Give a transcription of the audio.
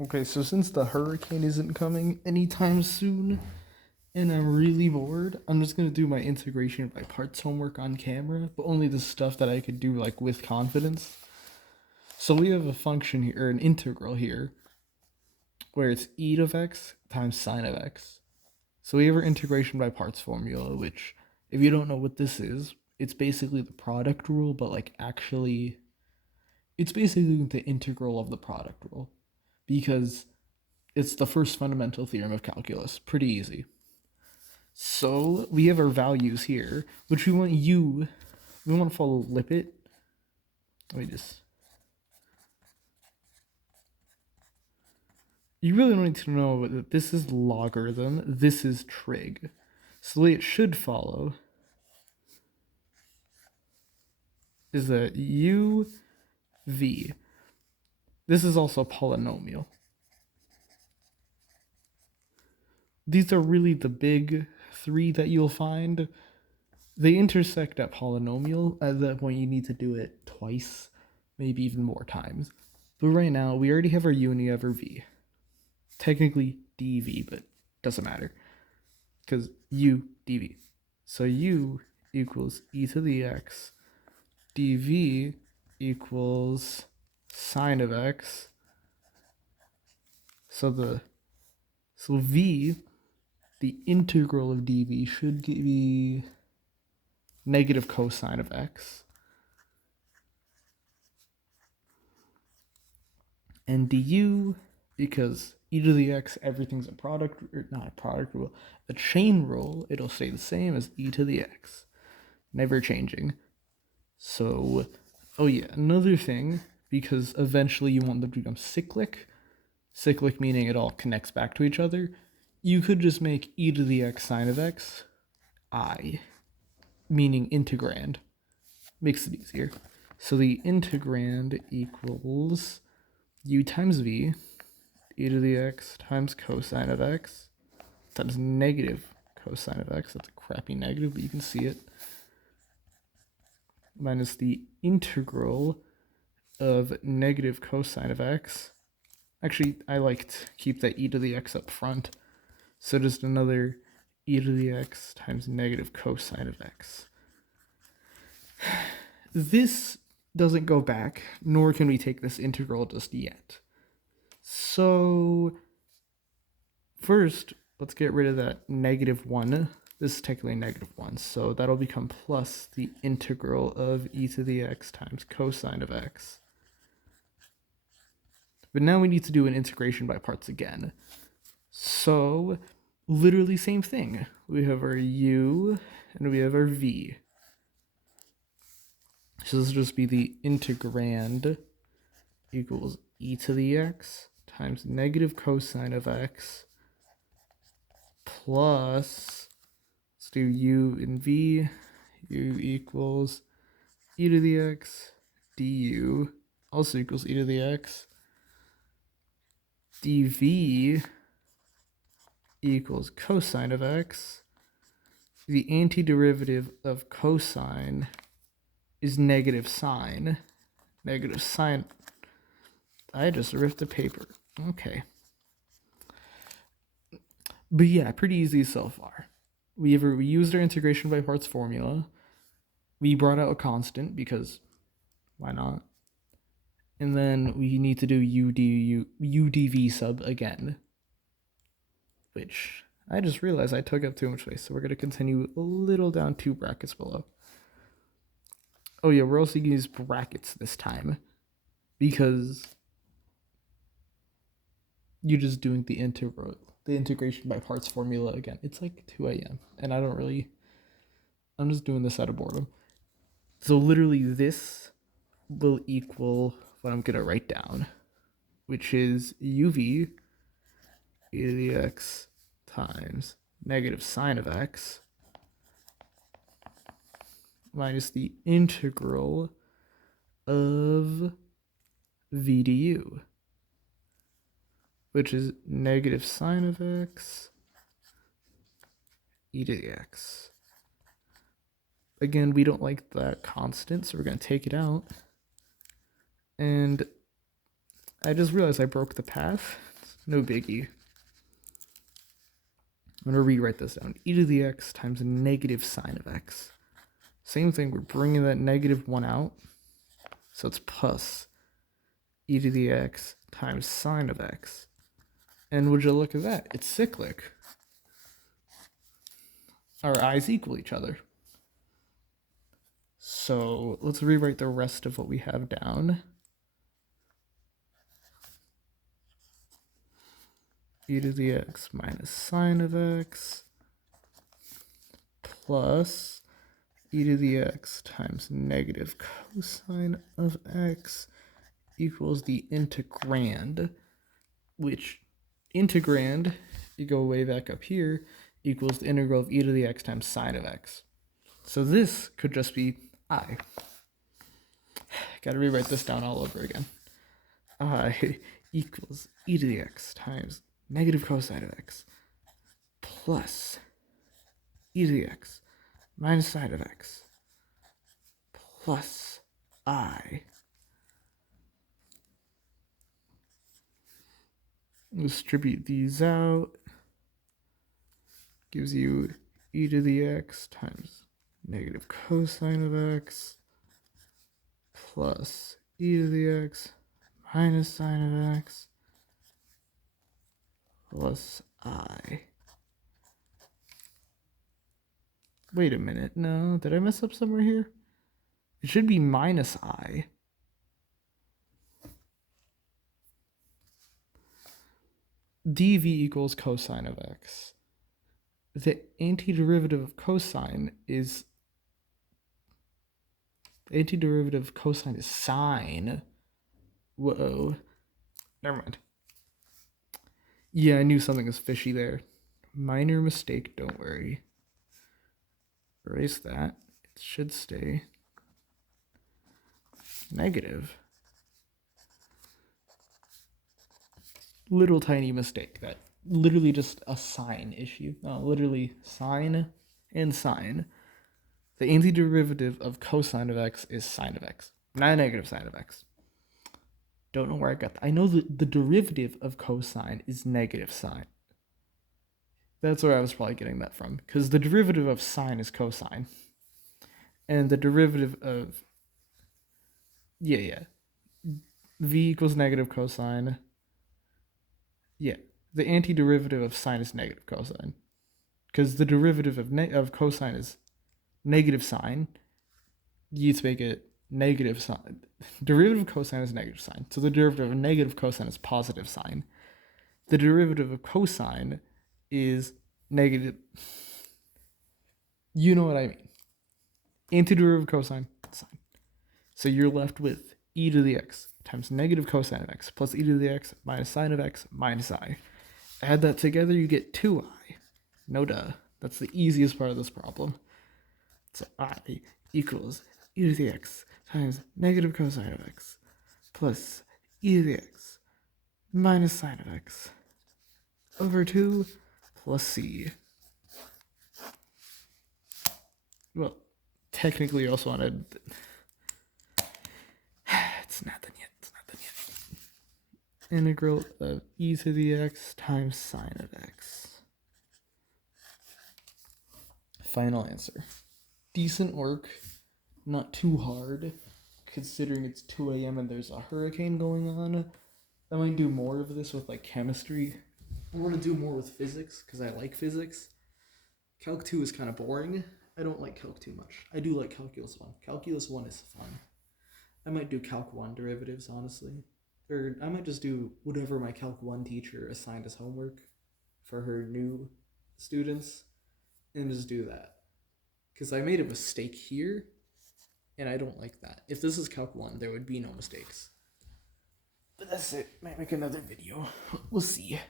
Okay, so since the hurricane isn't coming anytime soon and I'm really bored, I'm just gonna do my integration by parts homework on camera, but only the stuff that I could do like with confidence. So we have a function here, or an integral here, where it's e of x times sine of x. So we have our integration by parts formula, which, if you don't know what this is, it's basically the product rule, but like actually, it's basically the integral of the product rule because it's the first fundamental theorem of calculus. Pretty easy. So we have our values here, which we want to follow Lipit. Let me just, you really don't need to know that this is logarithm, this is trig. So the way it should follow is that u, v, this is also a polynomial. These are really the big three that you'll find. They intersect at polynomial. At that point, you need to do it twice, maybe even more times. But right now, we already have our u and we have our v. Technically dv, but doesn't matter because u dv. So u equals e to the x, dv equals sine of x. So v, the integral of dv should be negative cosine of x. And du, because e to the x, everything's a product, or not a product rule, a chain rule, it'll stay the same as e to the x, never changing. So, oh yeah, another thing, because eventually you want them to become cyclic meaning it all connects back to each other, you could just make e to the x sine of x I, meaning integrand. Makes it easier. So the integrand equals u times v, e to the x times cosine of x, times negative cosine of x. That's a crappy negative, but you can see it. Minus the integral of negative cosine of x. Actually, I like to keep that e to the x up front. So just another e to the x times negative cosine of x. This doesn't go back, nor can we take this integral just yet. So first, let's get rid of that negative 1. This is technically negative 1, so that'll become plus the integral of e to the x times cosine of x. But now we need to do an integration by parts again. So literally same thing. We have our u and we have our v. So this will just be the integrand equals e to the x times negative cosine of x plus, let's do u and v, u equals e to the x du also equals e to the x, dv equals cosine of x. The antiderivative of cosine is negative sine. Negative sine. I just ripped the paper. Okay. But yeah, pretty easy so far. We used our integration by parts formula. We brought out a constant because why not? And then we need to do udv sub again, which I just realized I took up too much space. So we're going to continue a little down 2 brackets below. Oh yeah, we're also going to use brackets this time because you're just doing the integration by parts formula again. It's like 2 a.m. and I'm just doing this out of boredom. So literally this will equal what I'm going to write down, which is uv e to the x times negative sine of x minus the integral of v du, which is negative sine of x e to the x. Again, we don't like that constant, so we're going to take it out. And I just realized I broke the path. No biggie. I'm going to rewrite this down. E to the x times negative sine of x. Same thing, we're bringing that negative 1 out. So it's plus e to the x times sine of x. And would you look at that? It's cyclic. Our i's equal each other. So let's rewrite the rest of what we have down. E to the x minus sine of x plus e to the x times negative cosine of x equals the integrand, which integrand, you go way back up here, equals the integral of e to the x times sine of x. So this could just be I. Gotta rewrite this down all over again. I equals e to the x times negative cosine of x plus e to the x minus sine of x plus I. Distribute these out. Gives you e to the x times negative cosine of x plus e to the x minus sine of x plus I. Wait a minute. No, did I mess up somewhere here? It should be minus I. dv equals cosine of x. The antiderivative of cosine is sine. Whoa. Never mind. Yeah, I knew something was fishy there. Minor mistake, don't worry. Erase that. It should stay negative. Little tiny mistake. That literally just a sign issue. Literally sine and sine. The antiderivative of cosine of x is sine of x, not negative sine of x. Don't know where I got that. I know that the derivative of cosine is negative sine. That's where I was probably getting that from, because the derivative of sine is cosine. And the derivative of... Yeah. V equals negative cosine. Yeah. The antiderivative of sine is negative cosine. Because the derivative of cosine is negative sine. You need to make it negative sine. Derivative of cosine is negative sine. So the derivative of negative cosine is positive sine. The derivative of cosine is negative. You know what I mean. Antiderivative of cosine, sine. So you're left with e to the x times negative cosine of x plus e to the x minus sine of x minus I. Add that together, you get 2i. No duh. That's the easiest part of this problem. So I equals e to the x times negative cosine of x plus e to the x minus sine of x over 2 plus c. Well, technically you also wanted... It's not done yet. Integral of e to the x times sine of x. Final answer. Decent work. Not too hard, considering it's 2 a.m. and there's a hurricane going on. I might do more of this with, like, chemistry. I want to do more with physics, because I like physics. Calc 2 is kind of boring. I don't like Calc 2 much. I do like Calculus 1. Calculus 1 is fun. I might do Calc 1 derivatives, honestly. Or I might just do whatever my Calc 1 teacher assigned as homework for her new students, and just do that. Because I made a mistake here, and I don't like that. If this is Calc 1, there would be no mistakes. But that's it. Might make another video. We'll see.